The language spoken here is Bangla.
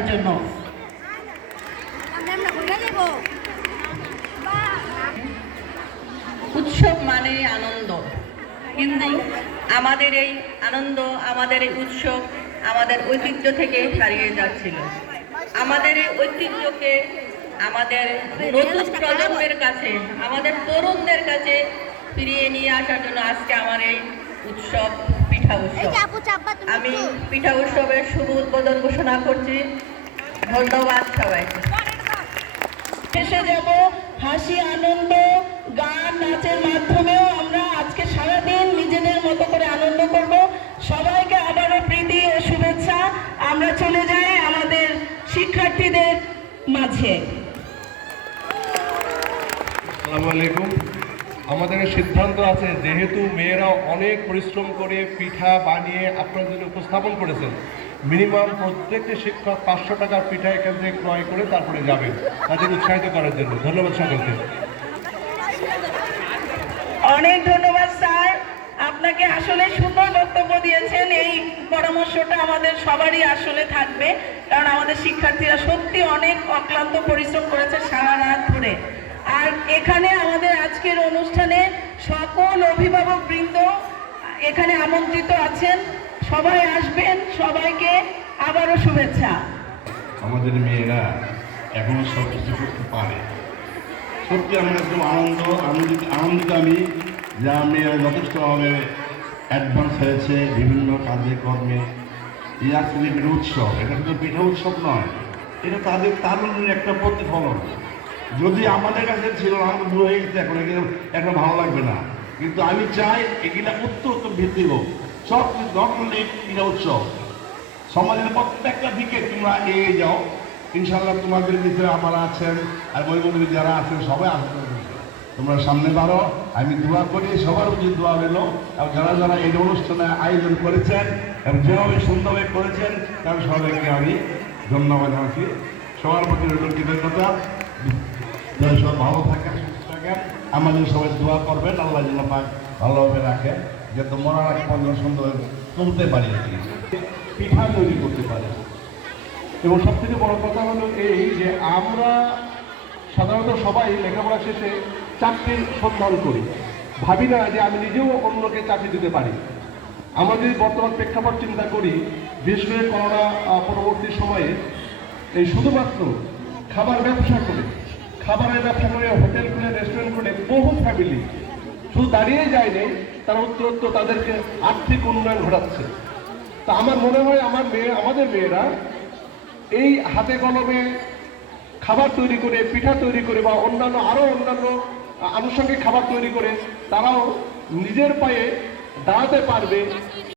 জন্য উৎসব মানে আনন্দ, কিন্তু আমাদের এই আনন্দ, আমাদের এই উৎসব আমাদের ঐতিহ্য থেকে হারিয়ে যাচ্ছিল। আমাদের এই ঐতিহ্যকে আমাদের নতুন প্রজন্মের কাছে, আমাদের তরুণদের কাছে ফিরিয়ে নিয়ে আসার জন্য আজকে আমার এই উৎসব পিঠা উৎসব। আমি পিঠা উৎসবের শুভ উদ্বোধন ঘোষণা করছি। ধন্যবাদ সবাইকে। শেষে যাব হাসি, আনন্দ, গান, নাচের মাধ্যমেও আমরা আজকে সারাদিন নিজেদের মতো করে আনন্দ করব। সবাইকে আবারও প্রীতি ও শুভেচ্ছা। আমরা চলে যাই আমাদের শিক্ষার্থীদের মাঝে। আসসালামু আলাইকুম। আমাদের সিদ্ধান্ত আছে, যেহেতু মেয়েরা অনেক পরিশ্রম করে পিঠা বানিয়ে আপনার জন্য উপস্থাপন করেছেন, মিনিমাম প্রত্যেকটি শিক্ষক 500 টাকার পিঠা এখান থেকে ক্রয় করে তারপরে যাবেন তাদের উৎসাহিত করার জন্য। ধন্যবাদ সকলকে। অনেক ধন্যবাদ স্যার, আপনাকে আসলে সুন্দর বক্তব্য দিয়েছেন। এই পরামর্শটা আমাদের সবারই আসলে থাকবে, কারণ আমাদের শিক্ষার্থীরা সত্যি অনেক অক্লান্ত পরিশ্রম করেছে সারা রাত ধরে। আর এখানে আমাদের আজকের অনুষ্ঠানে সকল অভিভাবক বৃন্দ এখানে আমন্ত্রিত আছেন, সবাই আসবেন। সবাইকে আবারও শুভেচ্ছা। আমাদের মেয়েরা এখনো সব কিছু করতে পারে, সত্যি আমার একদম আনন্দিত আমি যে মেয়েরা যথেষ্টভাবে অ্যাডভান্স হয়েছে বিভিন্ন কাজে কর্মে। এই আজকে পিঠা উৎসব, এটা কিন্তু পিঠা উৎসব নয়, এটা তাদের তারুণ্যের একটা প্রতিফলন। যদি আমাদের কাছে ছিল না, আমরা দূর হয়ে গেছে, এখন ভালো লাগবে না। কিন্তু আমি চাই এগুলা উত্তর ভিত্তি হোক, সব ধরনের পিঠা উৎসব সমাজের প্রত্যেকটা দিকে তোমরা এগিয়ে যাও। ইনশাল্লাহ তোমাদের ভিতরে আমার আছেন, আর বৈবন্ধু যারা আছেন সবাই আসতে তোমরা সামনে বাড়ো। আমি দোয়া করি, সবার উচিত দোয়া রইল। এবং যারা যারা এই অনুষ্ঠানে আয়োজন করেছেন এবং যেভাবে সুন্দরভাবে করেছেন তার সবাইকে আমি ধন্যবাদ জানাচ্ছি। সবার প্রতি রইল কৃতজ্ঞতা। সব ভালো থাকেন, সুস্থ থাকেন, আমাদের সবাই দোয়া করবেন, আল্লাহ যেন পাক ভালোভাবে রাখেন, যাতে মরার আগে পর্যন্ত সুন্দরভাবে তুলতে পারি আর কি, পিঠা তৈরি করতে পারে। এবং সব থেকে বড় কথা হলো এই যে আমরা সাধারণত সবাই লেখাপড়া শেষে চাকরির সন্ধান করি, ভাবি না যে আমি নিজেও অন্যকে চাকরি দিতে পারি। আমরা যদি বর্তমান প্রেক্ষাপট চিন্তা করি, বিশেষ করে করোনা পরবর্তী সময়ে এই শুধুমাত্র খাবারের ব্যবসা করে হোটেল খুলে, রেস্টুরেন্ট খুলে বহু ফ্যামিলি শুধু দাঁড়িয়ে যায়নি, তারা উত্তরোত্তর তাদেরকে আর্থিক উন্নয়ন ঘটাচ্ছে। তা আমার মনে হয় আমাদের মেয়েরা এই হাতে কলমে খাবার তৈরি করে, পিঠা তৈরি করে বা অন্যান্য আনুষঙ্গিক খাবার তৈরি করে তারাও নিজের পায়ে দাঁড়াতে পারবে।